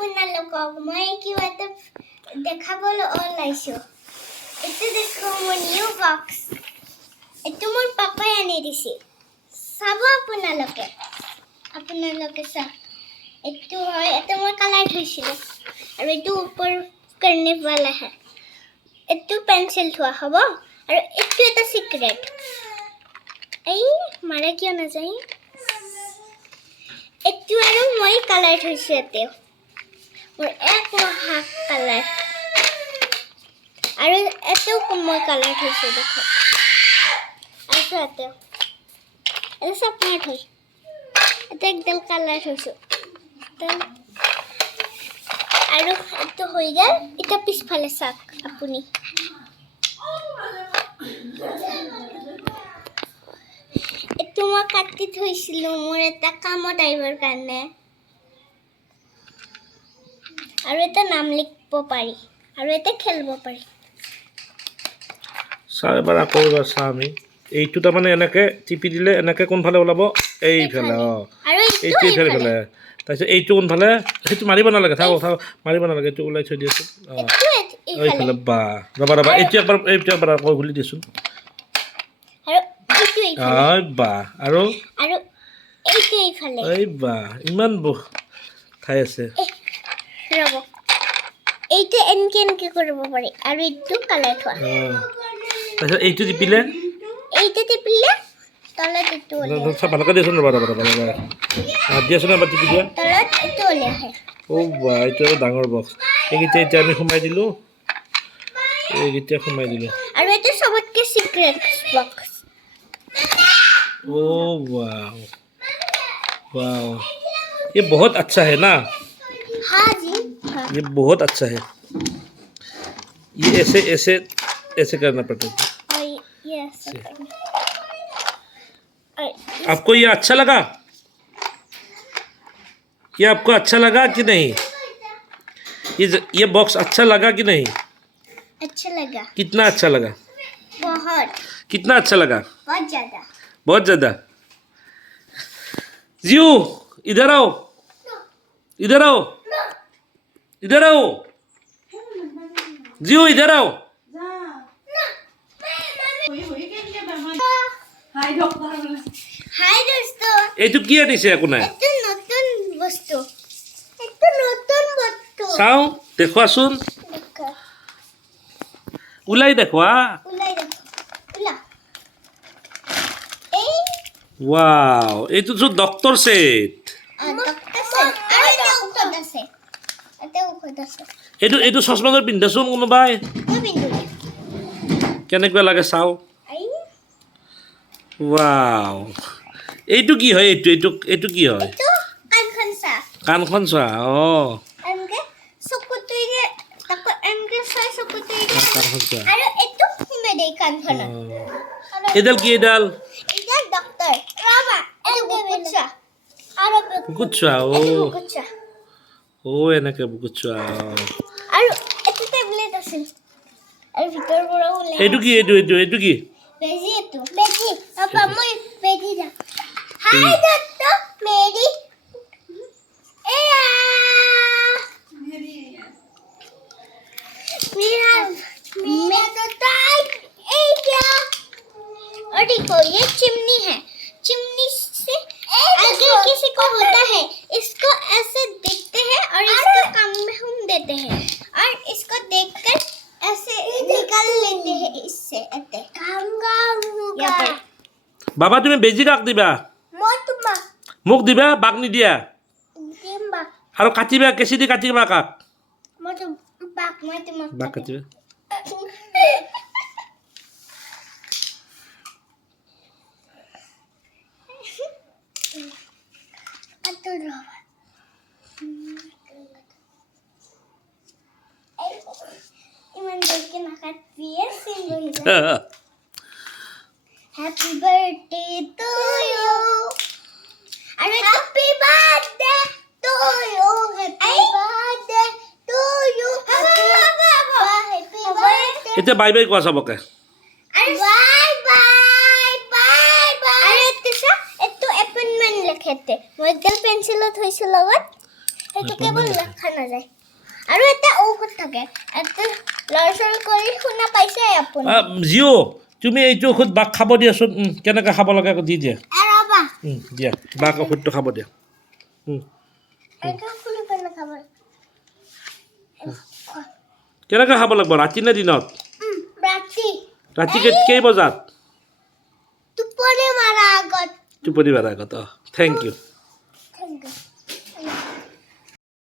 আপোনালোকক মই কিবা এটা দেখাবলৈ ওলাইছো এইটো দেখো মোৰ নিউ বক্স এইটো মোৰ পাপাই আনি দিছে চাব আপোনালোকে চাব এইটো হয় এটা মই কালাৰ থৈছিলো আৰু এইটো ওপৰ करने वाला है এইটো পেন্সিল থোৱা হ'ব আৰু এইটো এটা সিক্ৰেট এই মাৰা কিয় নাযায় এইটো আৰু মই কালাৰ থৈছো এতে মোৰ এক মহা কালাৰ আৰু এটো মই কালাৰ থৈছো দেখো আৰু এতে এই সব মই থৈ এটা একদম কালাৰ থৈছো আৰু এটো হৈ গল এটা পিছফালে চাক আপুনি এটো মই কাটি থৈছিলো মোৰ এটা কামত আহিবৰ কাৰণে আৰু এটা নাম লিখিব পাৰি আৰু এটা খেলিব পাৰি এবাৰ আকৌ এবাৰ চাম আমি এইটো তাৰমানে এনেকৈ টিপি দিলে এনেকৈ কোনফালে ওলাব এইফালে আৰু এইটো এইফালে তাৰপিছত এইটো কোনফালে সেইটো মাৰিব নালাগে থাকক মাৰিব নালাগে এইটো ওলাই থৈ দিয়াচোন এইফালে বা ৰবা এইটো একবাৰ আকৌ খুলি দিয়াচোন বা আৰু এই বা ইমান ঠাই আছে ৰব এইটো এনকে কৰিব পাৰি আৰু এইটো কালাৰ থোৱা তাৰপিছত এইটো টিপিলে তলত এইটো ভালকৈ দিয়াচোন ৰবা দিয়াচোন এবাৰ টিপি দিয়া তলত এইটো ওলাই আহে বা এইটো আৰু ডাঙৰ বক্স এইকেইটা এতিয়া আমি সোমাই দিলোঁ এইকেইটা সোমাই দিলোঁ আৰু এইটো সবতকে সিক্ৰেট বক্স वाह वाह ये बहुत अच्छा है ना हाँ जी हाँ। ये बहुत अच्छा है ये ऐसे ऐसे ऐसे करना पड़ता है और ये ऐसे करना आपको ये अच्छा लगा ये आपको अच्छा लगा कि नहीं ये बॉक्स अच्छा लगा कि नहीं अच्छा लगा कितना अच्छा लगा बहुत कितना अच्छा लगा बहुत ज़्यादा जियो इधर आओ इधर आओ इधर आओ जियो इधर आओ हाय दोस्तों এইটো কি আনিছে একো নাই এটা নতুন বস্তু চাওঁ দেখুৱাচোন ওলাই দেখুৱা উলাই দেখো উলা এই ৱাও এইটো তো ডক্টৰ সেট এইটো চশমাযোৰ পিন্ধাচোন কোনোবাই কেনেকুৱা লাগে চাওঁ ৱাও এইটো কি হয় এইটো কি হয় কাণখন চোৱা কাণখন চোৱা এইডাল কি এইডাল বুকুত চোৱা এনেকৈ বুকুত চোৱা এইটো কি এইটো কি Hi, Doctor Mary. We have met a type area. और देखो ये चिमनी है चिमनी से अगर किसी को होता है इसको ऐसे देखते हैं और इसको काम में हम देते हैं और इसको देखकर ऐसे निकाल लेते हैं इससे ऐसे বাবা তুমি বেজি কাক দিবা মোক দিবা বাক নিদিয়া আৰু কাটিবা কেঁচি দি কাটিবা কাক বাক কাটিবা Happy birthday to you. Happy birthday to you. Happy birthday to you. Happy birthday. এতিয়া বাই বাই কোৱা সবকে Bye bye bye bye. আৰে এটা এপয়েন্টমেন্ট লিখতে মই গল পেন্সিলত হইছে লগত সেইটো কেৱল লেখা নাযায় আৰু এটা ঔষধ থাকে এটা লৰচৰ কৰি শুনা পাইছে আপুনি জিঅ' তুমি এইটো ঔষধ বাক খাব দিয়াচোন কেনেকৈ খাব লাগে দি দিয়া ৰবা দিয়া বাক ঔষধটো খাব দিয়া এটা খুলি পেলাই খাব কেনেকৈ খাব লাগিব ৰাতি নে দিনত ৰাতি ৰাতি কেই বজাত টোপনি মাৰা আগত টোপনি মাৰা আগত থেংক ইউ